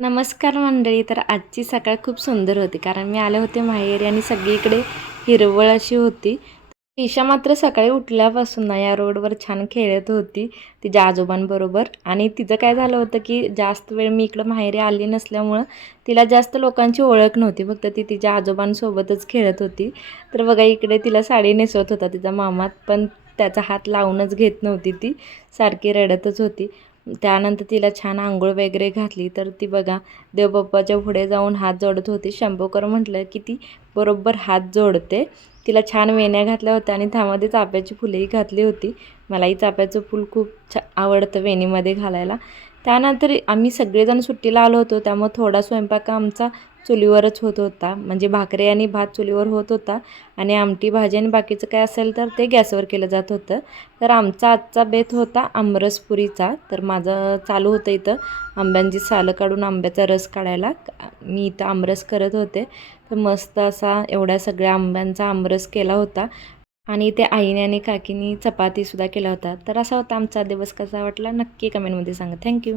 नमस्कार मंडळी. तर आजची सकाळ खूप सुंदर होती कारण मी आले होते माहेरी आणि सगळीकडे हिरवळ अशी होती. ईशा मात्र सकाळी उठल्यापासून ना या रोडवर छान खेळत होती तिच्या आजोबांबरोबर. आणि तिचं काय झालं होतं की जास्त वेळ मी इकडं माहेरी आली नसल्यामुळं तिला जास्त लोकांची ओळख नव्हती, फक्त ती तिच्या आजोबांसोबतच खेळत होती. तर बघा इकडे तिला साडी नेसवत होता तिचा मामा, पण त्याचा हात लावूनच घेत नव्हती, ती सारखी रडतच होती. त्यानंतर तिला छान आंघोळ वगैरे घातली तर ती बघा देवबाप्पाच्या पुढे जाऊन हात जोडत होती. शंभूकर म्हटलं की ती बरोबर हात जोडते. तिला छान वेण्या घातल्या होत्या आणि त्यामध्ये चाफ्याची फुलेही घातली होती. मलाही चाफ्याचं फूल खूप आवडतं वेणीमध्ये घालायला. त्यानंतर आम्ही सगळेजण सुट्टीला आलो होतो, त्यामुळे थोडा स्वयंपाक आमचा चुलीवरच होत होता. म्हणजे भाकरी आणि भात चुलीवर होत होता आणि आमटी भाजी आणि बाकीचं काय असेल तर ते गॅसवर केलं जात होतं. तर आमचा आजचा बेत होता आमरसपुरीचा. तर माझं चालू होतं इथं आंब्यांची सालं काढून आंब्याचा रस काढायला. मी इथं आमरस करत होते. तर मस्त असा एवढ्या सगळ्या आंब्यांचा आमरस केला होता आणि इथे आईने आणि काकीने चपातीसुद्धा केला होता. तर असा होता आमचा दिवस. कसा वाटला नक्की कमेंटमध्ये सांगा. थँक्यू.